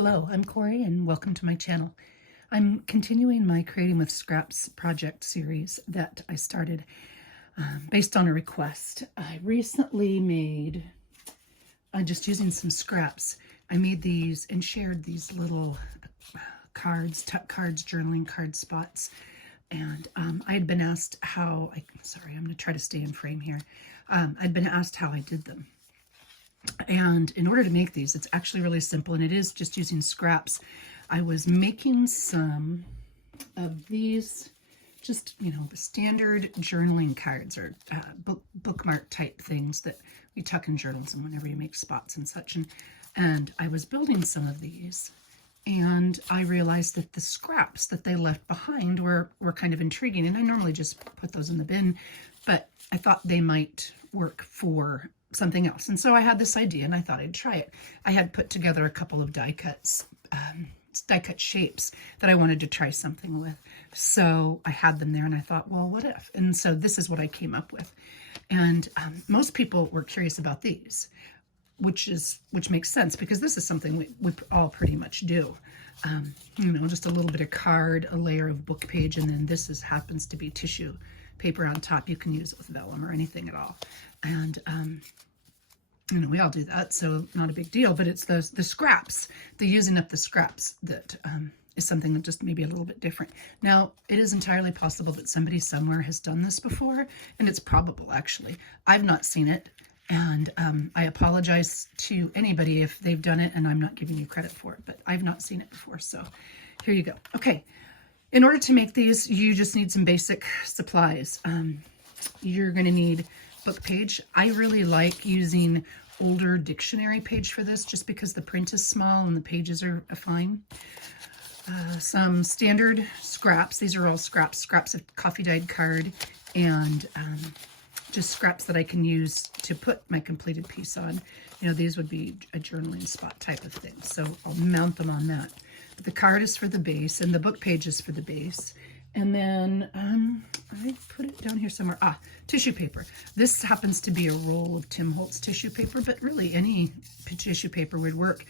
Hello, I'm Corey and welcome to my channel. I'm continuing my Creating with Scraps project series that I started based on a request. I recently made, just using some scraps, I made these and shared these little cards, tuck cards, journaling card spots. And I had been asked how, sorry, I'm going to try to stay in frame here. I'd been asked how I did them. And in order to make these, it's actually really simple, and it is just using scraps. I was making some of these, just, the standard journaling cards or bookmark type things that we tuck in journals and whenever you make spots and such. And I was building some of these, and I realized that the scraps that they left behind were kind of intriguing. And I normally just put those in the bin, but I thought they might work for something else. And so I had this idea and I thought I'd try it. I had put together a couple of die cut shapes that I wanted to try something with. So I had them there and I thought, well, what if? And so this is what I came up with. And most people were curious about these, which makes sense because this is something we all pretty much do. Just a little bit of card, a layer of book page, and then this happens to be tissue paper on top. You can use it with vellum or anything at all. And we all do that, so not a big deal, but it's the scraps, the using up the scraps that is something that just maybe a little bit different. Now, it is entirely possible that somebody somewhere has done this before, and it's probable, actually. I've not seen it, and I apologize to anybody if they've done it and I'm not giving you credit for it, but I've not seen it before, so here you go. Okay, in order to make these, you just need some basic supplies. You're going to need book page. I really like using older dictionary page for this just because the print is small and the pages are fine. Some standard scraps. These are all scraps of coffee dyed card, and just scraps that I can use to put my completed piece on. These would be a journaling spot type of thing, so I'll mount them on that. But the card is for the base and the book page is for the base. And then I put it down here somewhere. Tissue paper. This happens to be a roll of Tim Holtz tissue paper, but really any tissue paper would work.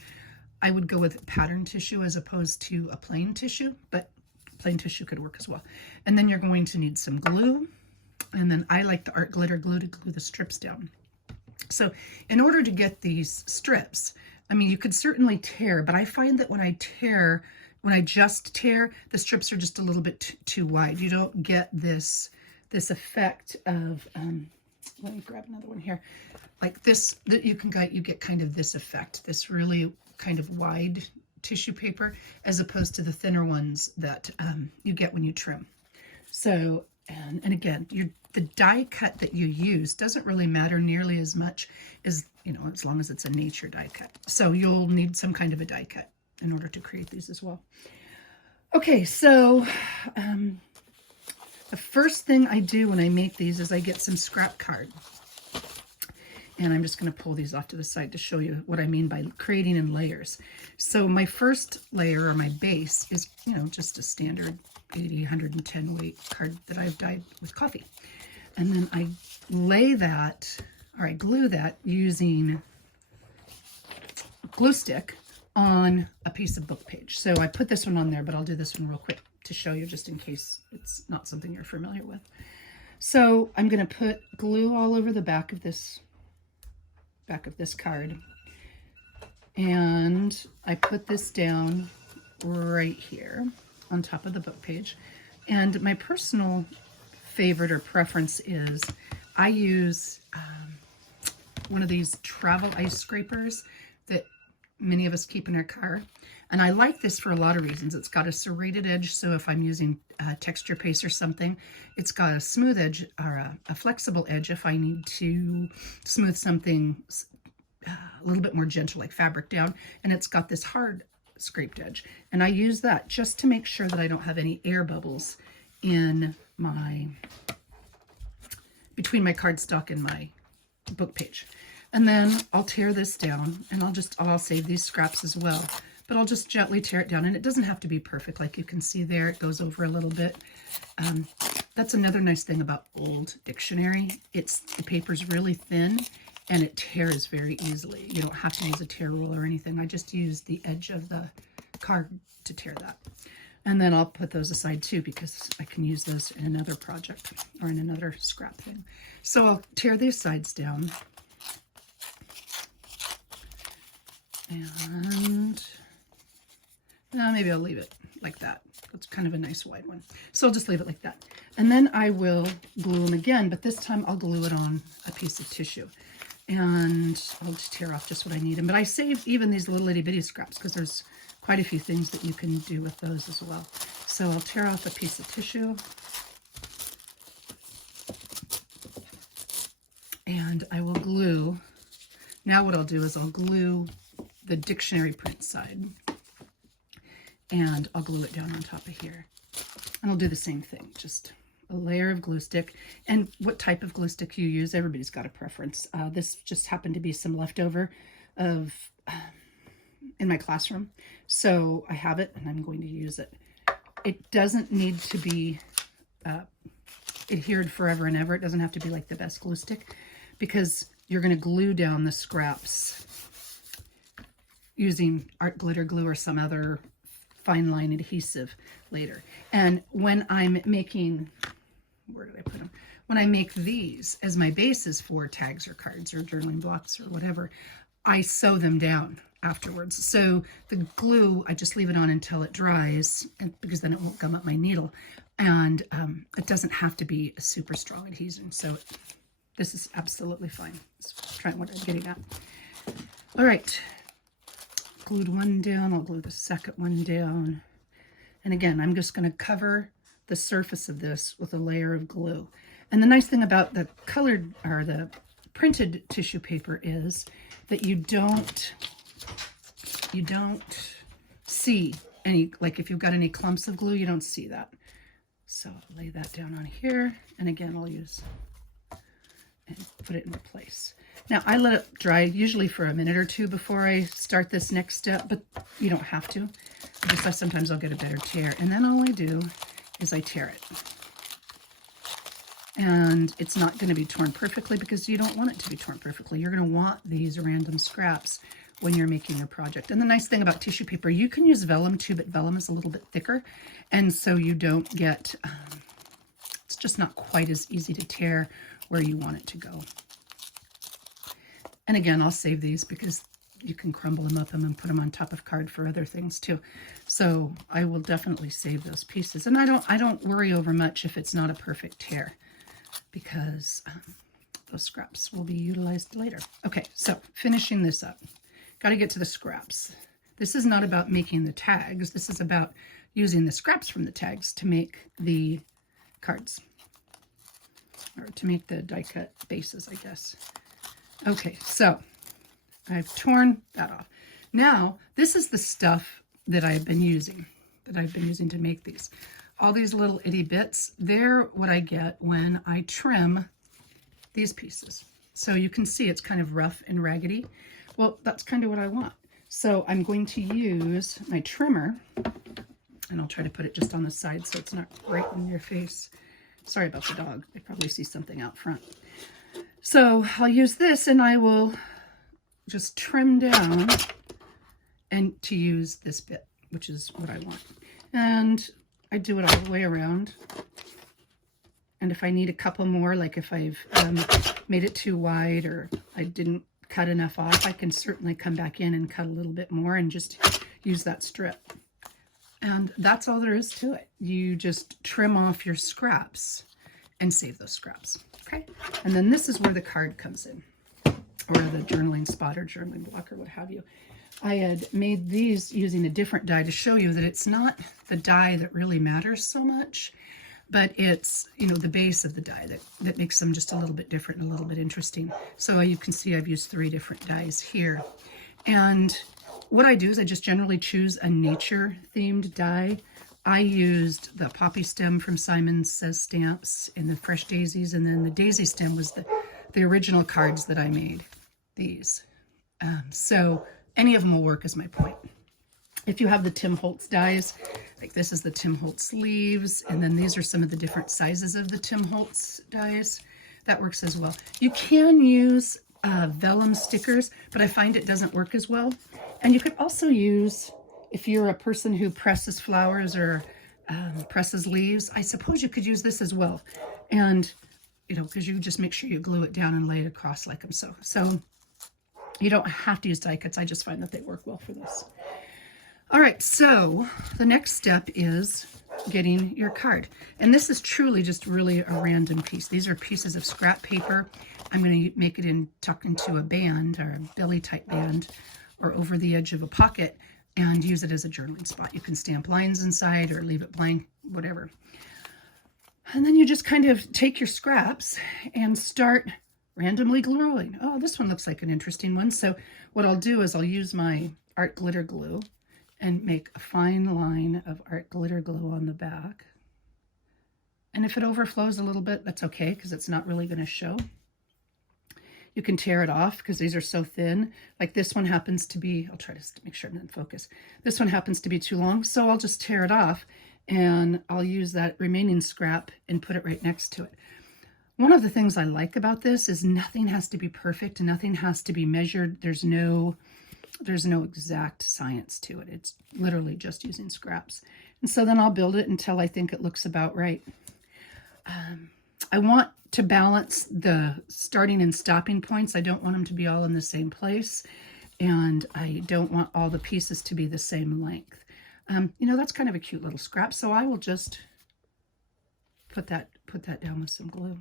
I would go with pattern tissue as opposed to a plain tissue, but plain tissue could work as well. And then you're going to need some glue. And then I like the art glitter glue to glue the strips down. So in order to get these strips, you could certainly tear, but I find that when I just tear, the strips are just a little bit too wide. You don't get this effect of, let me grab another one here, like this, that you get kind of this effect, this really kind of wide tissue paper, as opposed to the thinner ones that you get when you trim. So, and again, the die cut that you use doesn't really matter nearly as much as, as long as it's a nature die cut. So you'll need some kind of a die cut in order to create these as well. Okay, so the first thing I do when I make these is I get some scrap card. And I'm just going to pull these off to the side to show you what I mean by creating in layers. So my first layer, or my base, is, just a standard 80, 110 weight card that I've dyed with coffee. And then I lay that, or I glue that using glue stick on a piece of book page. So I put this one on there, but I'll do this one real quick to show you just in case it's not something you're familiar with. So I'm going to put glue all over the back of this card. And I put this down right here on top of the book page. And my personal favorite or preference is I use one of these travel ice scrapers that many of us keep in our car. And I like this for a lot of reasons. It's got a serrated edge, so if I'm using texture paste or something, it's got a smooth edge, or a flexible edge if I need to smooth something a little bit more gentle, like fabric down. And it's got this hard scraped edge. And I use that just to make sure that I don't have any air bubbles in between my cardstock and my book page. And then I'll tear this down, and I'll save these scraps as well, but I'll just gently tear it down. And it doesn't have to be perfect. Like you can see there, it goes over a little bit. That's another nice thing about old dictionary. The paper's really thin, and it tears very easily. You don't have to use a tear ruler or anything. I just use the edge of the card to tear that. And then I'll put those aside too, because I can use those in another project or in another scrap thing. So I'll tear these sides down. And maybe I'll leave it like that. It's kind of a nice wide one. So I'll just leave it like that. And then I will glue them again, but this time I'll glue it on a piece of tissue. And I'll just tear off just what I need. But I saved even these little itty bitty scraps because there's quite a few things that you can do with those as well. So I'll tear off a piece of tissue. And I will glue. Now what I'll do is I'll glue the dictionary print side. And I'll glue it down on top of here. And I'll do the same thing, just a layer of glue stick. And what type of glue stick you use, everybody's got a preference. This just happened to be some leftover of in my classroom. So I have it and I'm going to use it. It doesn't need to be adhered forever and ever. It doesn't have to be like the best glue stick because you're going to glue down the scraps using art glitter glue or some other fine line adhesive later. And when I'm making, where did I put them? When I make these as my bases for tags or cards or journaling blocks or whatever, I sew them down afterwards. So the glue, I just leave it on until it dries, and because then it won't gum up my needle. And it doesn't have to be a super strong adhesion. So this is absolutely fine. Let's try what I'm getting at. All right. Glued one down, I'll glue the second one down. And again, I'm just going to cover the surface of this with a layer of glue. And the nice thing about the colored or the printed tissue paper is that you don't see any, like if you've got any clumps of glue, you don't see that. So I'll lay that down on here. And again, I'll use and put it into place. Now I let it dry usually for a minute or two before I start this next step, but you don't have to. Just sometimes I'll get a better tear. And then all I do is I tear it. And it's not going to be torn perfectly because you don't want it to be torn perfectly. You're going to want these random scraps when you're making your project. And the nice thing about tissue paper, you can use vellum too, but vellum is a little bit thicker. And so you don't get, it's just not quite as easy to tear where you want it to go. And again, I'll save these because you can crumble them up and put them on top of card for other things too. So I will definitely save those pieces. And I don't worry over much if it's not a perfect tear because those scraps will be utilized later. Okay, so finishing this up. Got to get to the scraps. This is not about making the tags. This is about using the scraps from the tags to make the cards. Or to make the die cut bases, I guess. Okay, so I've torn that off. Now, this is the stuff that I've been using to make these. All these little itty bits, they're what I get when I trim these pieces. So you can see it's kind of rough and raggedy. Well, that's kind of what I want. So I'm going to use my trimmer, and I'll try to put it just on the side so it's not right in your face. Sorry about the dog. They probably see something out front. So I'll use this and I will just trim down and to use this bit, which is what I want. And I do it all the way around. And if I need a couple more, like if I've made it too wide or I didn't cut enough off, I can certainly come back in and cut a little bit more and just use that strip. And that's all there is to it. You just trim off your scraps and save those scraps, okay? And then this is where the card comes in, or the journaling spot or journaling block or what have you. I had made these using a different die to show you that it's not the die that really matters so much, but it's, you know, the base of the die that makes them just a little bit different and a little bit interesting. So you can see I've used 3 different dies here. And what I do is I just generally choose a nature-themed die. I used the poppy stem from Simon Says Stamps and the fresh daisies, and then the daisy stem was the original cards that I made, these. So any of them will work is my point. If you have the Tim Holtz dies, like this is the Tim Holtz leaves, and then these are some of the different sizes of the Tim Holtz dies, that works as well. You can use vellum stickers, but I find it doesn't work as well. And you could also use, if you're a person who presses flowers or presses leaves, I suppose you could use this as well. And, you know, because you just make sure you glue it down and lay it across like so. So you don't have to use die cuts. I just find that they work well for this. All right, so the next step is getting your card. And this is truly just really a random piece. These are pieces of scrap paper. I'm going to make it tuck into a band or a belly type band or over the edge of a pocket and use it as a journaling spot. You can stamp lines inside or leave it blank, whatever. And then you just kind of take your scraps and start randomly gluing. Oh, this one looks like an interesting one. So what I'll do is I'll use my art glitter glue and make a fine line of art glitter glue on the back. And if it overflows a little bit, that's okay, because it's not really going to show. You can tear it off because these are so thin. Like this one happens to be, I'll try to make sure I'm in focus. This one happens to be too long, so I'll just tear it off and I'll use that remaining scrap and put it right next to it. One of the things I like about this is nothing has to be perfect, nothing has to be measured. There's no exact science to it. It's literally just using scraps. And so then I'll build it until I think it looks about right. I want to balance the starting and stopping points. I don't want them to be all in the same place, and I don't want all the pieces to be the same length. You know, that's kind of a cute little scrap, so I will just put that down with some glue.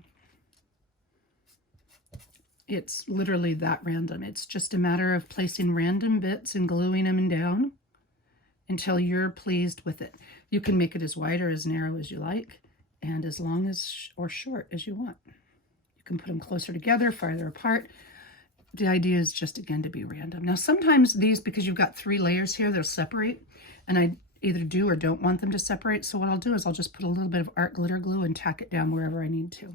It's literally that random. It's just a matter of placing random bits and gluing them down until you're pleased with it. You can make it as wide or as narrow as you like, and as long as or short as you want. You can put them closer together, farther apart. The idea is just, again, to be random. Now, sometimes these, because you've got 3 layers here, they'll separate, and I either do or don't want them to separate. So what I'll do is I'll just put a little bit of art glitter glue and tack it down wherever I need to.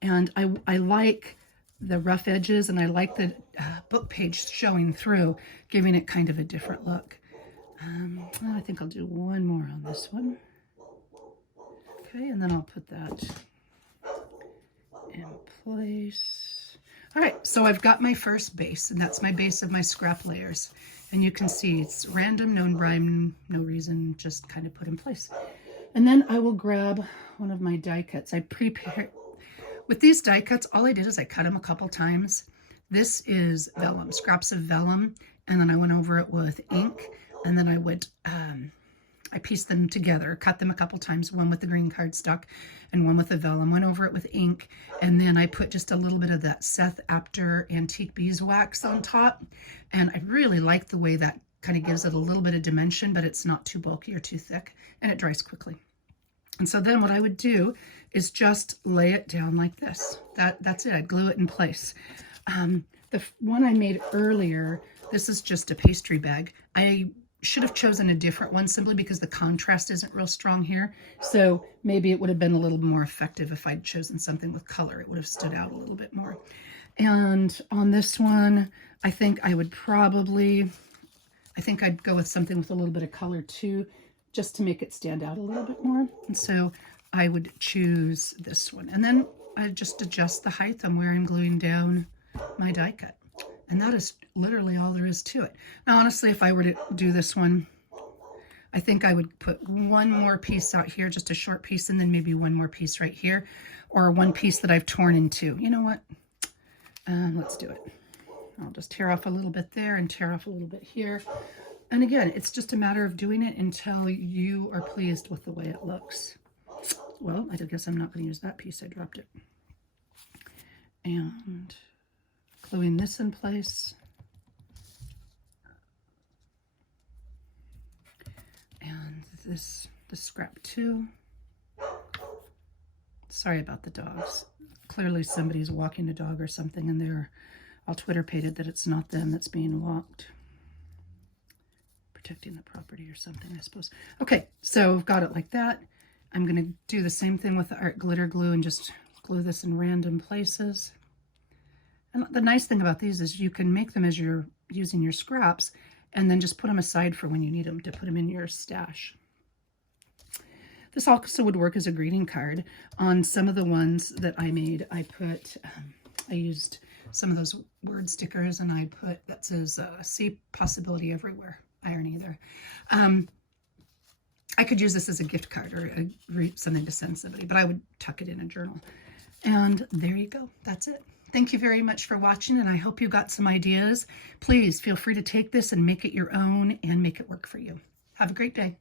And I like the rough edges, and I like the book page showing through, giving it kind of a different look. I think I'll do one more on this one. Okay, and then I'll put that in place. All right, so I've got my first base, and that's my base of my scrap layers. And you can see it's random, no rhyme, no reason, just kind of put in place. And then I will grab one of my die cuts. I prepared, with these die cuts, all I did is I cut them a couple times. This is vellum, scraps of vellum, and then I went over it with ink, and then I would, I pieced them together, cut them a couple times, one with the green cardstock and one with the vellum, went over it with ink, and then I put just a little bit of that Seth Apter antique beeswax on top, and I really like the way that kind of gives it a little bit of dimension, but it's not too bulky or too thick, and it dries quickly. And so then what I would do is just lay it down like this. That's it. I'd glue it in place. The one I made earlier, this is just a pastry bag. I should have chosen a different one simply because the contrast isn't real strong here. So maybe it would have been a little more effective if I'd chosen something with color. It would have stood out a little bit more. And on this one, I think I'd go with something with a little bit of color too, just to make it stand out a little bit more. And so I would choose this one. And then I just adjust the height on where I'm gluing down my die cut. And that is literally all there is to it. Now, honestly, if I were to do this one, I think I would put one more piece out here, just a short piece, and then maybe one more piece right here, or one piece that I've torn in two. You know what? Let's do it. I'll just tear off a little bit there and tear off a little bit here. And again, it's just a matter of doing it until you are pleased with the way it looks. Well, I guess I'm not going to use that piece. I dropped it. And gluing this in place. And this scrap too. Sorry about the dogs. Clearly somebody's walking a dog or something, and they're all Twitter-pated that it's not them that's being walked. Protecting the property or something, I suppose. Okay, so I've got it like that. I'm going to do the same thing with the art glitter glue and just glue this in random places. And the nice thing about these is you can make them as you're using your scraps and then just put them aside for when you need them to put them in your stash. This also would work as a greeting card. On some of the ones that I made, I put I used some of those word stickers, and I put, that says, see possibility everywhere, irony there. I could use this as a gift card or something to send somebody, but I would tuck it in a journal. And there you go. That's it. Thank you very much for watching, and I hope you got some ideas. Please feel free to take this and make it your own and make it work for you. Have a great day.